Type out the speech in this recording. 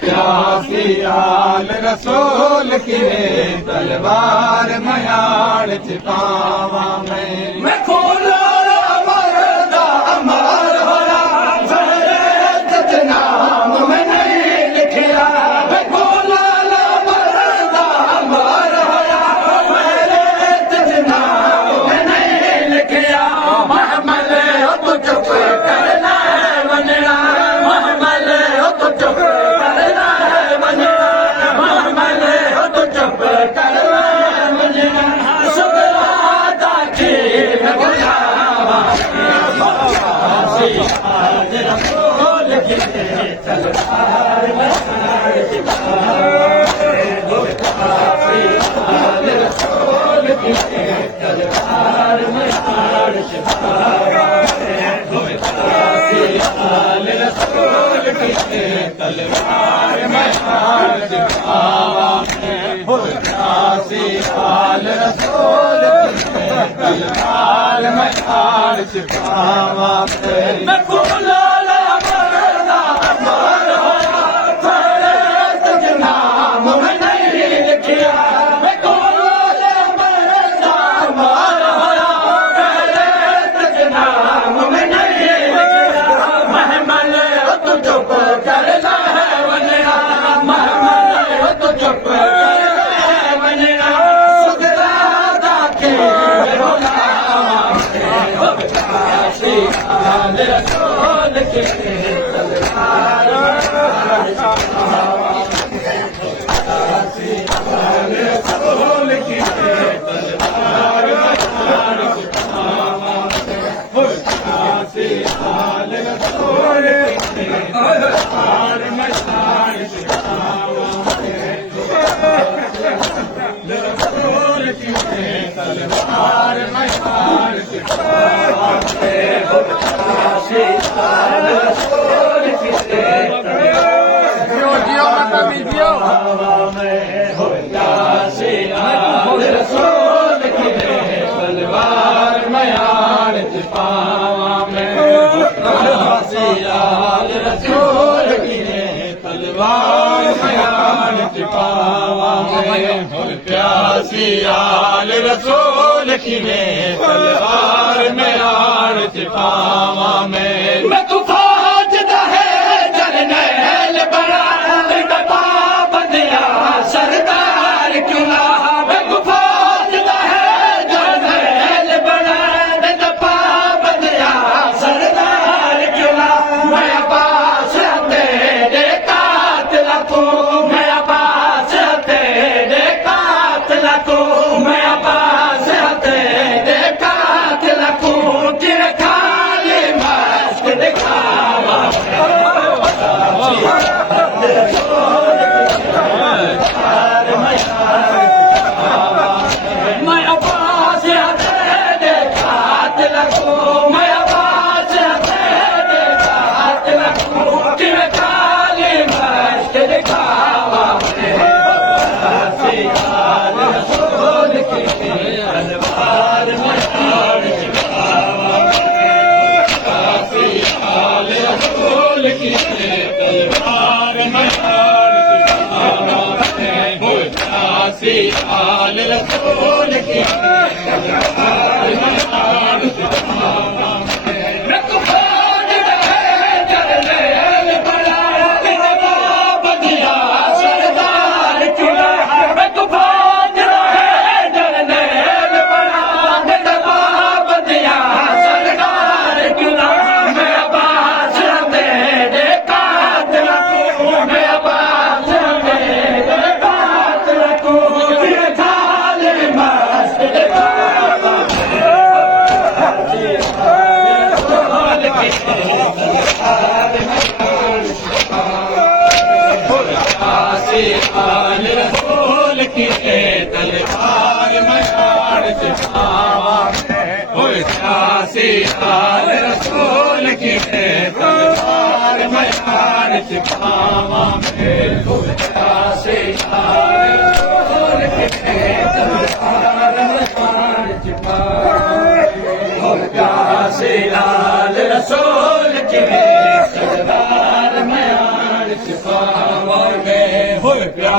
प्यासी आल रसूल की तलवार मयाड़ छिपावा मैं खोला मरदा अमर होया नाम में नहीं लिखिया मैं खोला मरदा अमर होया नाम में नहीं लिखिया महमल हो तो चुप करना वनना महमल हो तो चुप तलवार में हार दिखावा प्यासी आल रसूल तलवार में हार दिखावा मैं खोला मरदा अमर होया नाम में नहीं लिखिया मैं खोला मरदा अमर होया नाम में नहीं लिखिया महमल तो चुप करना है वनना महमल तो चुप करना है वनना सुधरा दाके प्यासी आल रसूल की तलवार प्यासी आल रसूल की तलवार प्यासी आल रसूल की तलवार रसूल की तलवार मयाड़ छिपावा मैं प्यासी आल रसूल की तलवार मयाड़ छिपावा मैं प्यासी आल रसूल की तलवार मयाड़ छिपावा मैं तू फौज दहे जरनैल बड़ा दबा बंदिया सरदार क्यों ना मैं तू फौज दहे जरनैल बड़ा दबा बंदिया सरदार क्यों ना मैं अब्बास तेरे कातिल को मैं अब्बास तेरे कातिल को मैं अब्बास तेरे कातिल को तेरे खाली मस्त दिखावा मैं अब्बास तेरे कातिल को मैं अब्बास तेरे कातिल को तेरे खाली मस्त दिखावा प्यासी आल रसूल की तलवार मयाड़ छिपावा प्यासी आल रसूल की तलवार मयाड़ छिपावा प्यासी आल रसूल की तलवार मयाड़ छिपावा मैं तो फौज रहे जरनैल बड़ा दबा बंदिया सरदार क्यों ना मैं तो फौज रहे जरनैल बड़ा दबा बंदिया सरदार क्यों ना मैं अब्बास तेरे कातिल को मैं अब्बास तेरे कातिल को तेरे खाली मस्त दिखावा प्यासी आल रसूल की तलवार मयाड़ छिपावा प्यासी आल रसूल की तलवार मयाड़ छिपावा प्यासी आल रसूल की तलवार मयाड़ छिपावा प्यासी आल रसूल की तलवार मयाड़ ਚ ਪਾਵਾਂਗੇ ਹੋਏ ਪਿਆਰ